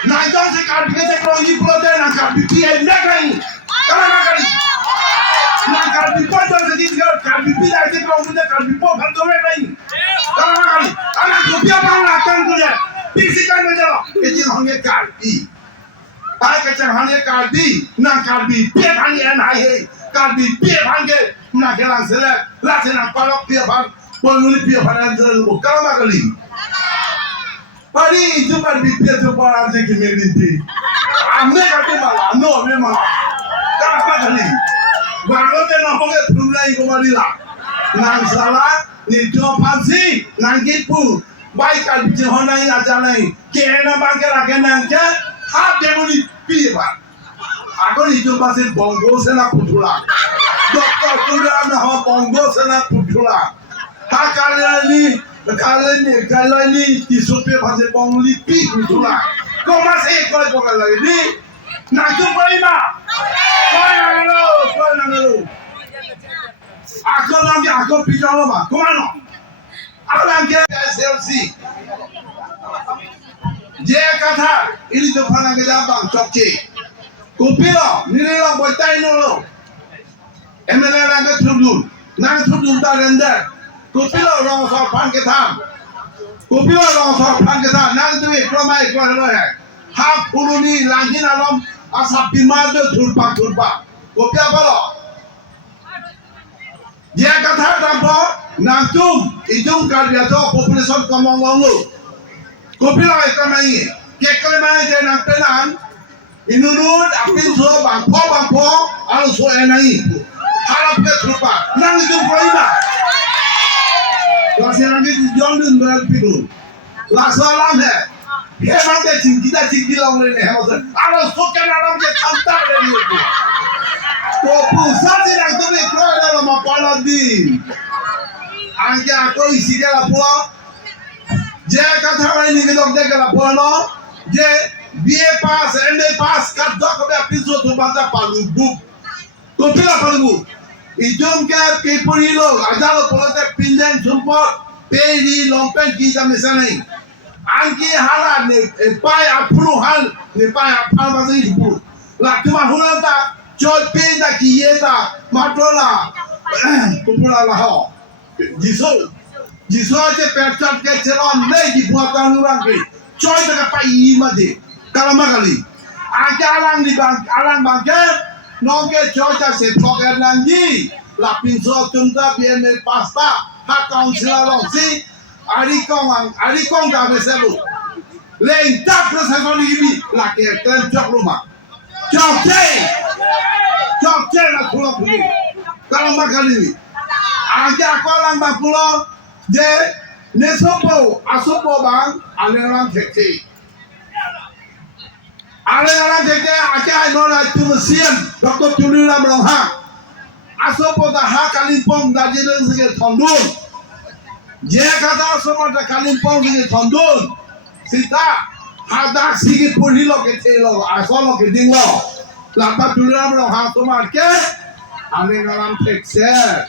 Naikkan sekali kita kalau ini protes nak kali dia nak ni. Kalau nak kali. Nak kali protes sedikit kali dia itu kalau kita kali pun bantu orang lain. Kalau nak kali. Anak tu dia bang nak kan tu dia. Fisikan macam apa? Ini hanya kali. Pai kacang hanya kali. Nak kali dia hanya naik. Kali dia hanya nak jalan selek. Lalu nak palak dia bang. Penguli dia hanya jalan. Kalau nak kali. Pari itu kan bipia tu para aja community. Ame kata malah, no ame malah. Kenapa kali? Bangun tu nak pakai perulai kembali lah. Nang salah, ni job pansi, nang kipu. Baik kan bicara hona ini aja lain. Kena bangke lagi nang ke, hab dia muni pipa. Aku ni job pansi bongo sena putula. Doktor kuda nak bongo sena putula. Tak kali ni disupir pasal bong lipi putula. Kau masih kau bukan lagi ni. Nak tu berima. Kau nak lu. Aku lagi aku bicara apa? Kau mana? Aku lagi SLC. Dia kata ini tu pernah kita bang cokci. Kupilo, ni lah boitai nolo. MLA lagi turun, nang turun tak render. Kupilo orang sopan kita, kupilo orang sopan kita. Nang tu ekramai ekramai. Hak uluni langit alam asap bimar tu turpa. Kupilo apa? Dia kata apa? Nang tu hidung kerja tu populasi kamang lalu. Kupilo ekramai. Ekramai je nang tenang. Inurut apin so bangpo, alu so enai. Harap ke turpa. Nang itu berima. Lasi nanti jondun berpidu. Lasa alam है. He nanti tinggi lang ni है. Alam sokan alam je cantar dari itu. To pusat ni nang tu ni kau ada lama pala di. Angke aku isi dia lapor. Je kata ini kita orang dia lapor no. Je BA pass, MA pass, kat dok kau episode tu baca palubu. Kau pilih palubu. Ijom ke kepuri lo, aja lo polite pinjen support, peri lompen kita misalnya. Angki halan ne, pai apuru hal, ne pai apal masih hidup. Lah cuma hulan tak, joy pindah kieta, matrola, kumpulan lah ho. Jisu aja percat ke celon lagi buatan orang ke, joy tak apa ima deh. Kalau makali, angki alang bangke. Nongke coba sepokan lagi, lapin so tunta biar pasta, hak kaunselor longsi, arikong kami selu, lain tak proses ini, laki kalian cok rumah, cok nak pulang pulang, kalau makan ini, agak aku lang pulang, je nesopo, asopo bang, aleran kecil. Alang jeke aja inola tu mesin doktor tulila melongha asopo dah hak Kalimpong dah jadi sebagai tondul je kata asopo dah Kalimpong sebagai tondul sita hadak sigi pulilo ketelo asolo ketinglo lapa tulila melongha tomar ke alang alam tekser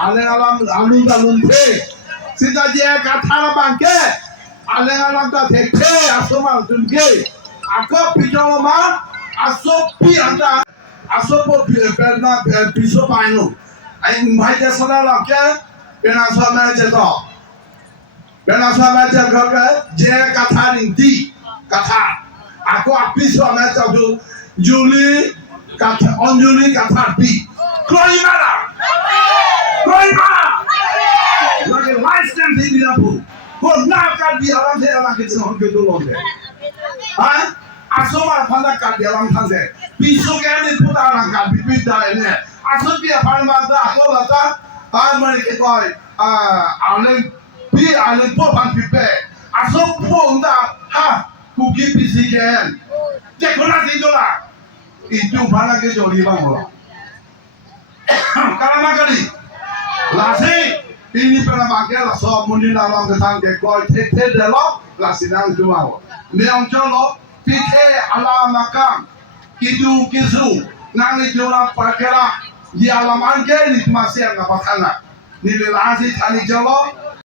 alang alun dalun pe sita je kata bangke alang dah tekse asoma tunke aku bicara mah, asopi anda, asopo perna piso painu. Aing baca saudara ke, benasa macam tu, benasa macam ke, je kata rinti, kata. Aku piso macam tu, Juli kata, Juli kata pi. Kau mana? Lagi license ini apa? Kau nak kan biaran saya orang kita orang kita orang deh. Ah? Asoma pada kadi alam tanse, piso kene putar orang kadi pindah ini. Asal dia paling bantu aku lata, mereka koi, alen popan pipe. Asal pun dah, kuki pisi ken. Cekona itu lah, itu mana ke joli bang lo. Kalau makali, lasi ini pernah pakai lah, so mungkin dalam kesang ke koi tete delo, lasi nang cuma lo. Meong colo. Pite ala makam kidu kisu nangi jora pakera di alam angke ni masih ang napakala ni lelasi tani jolo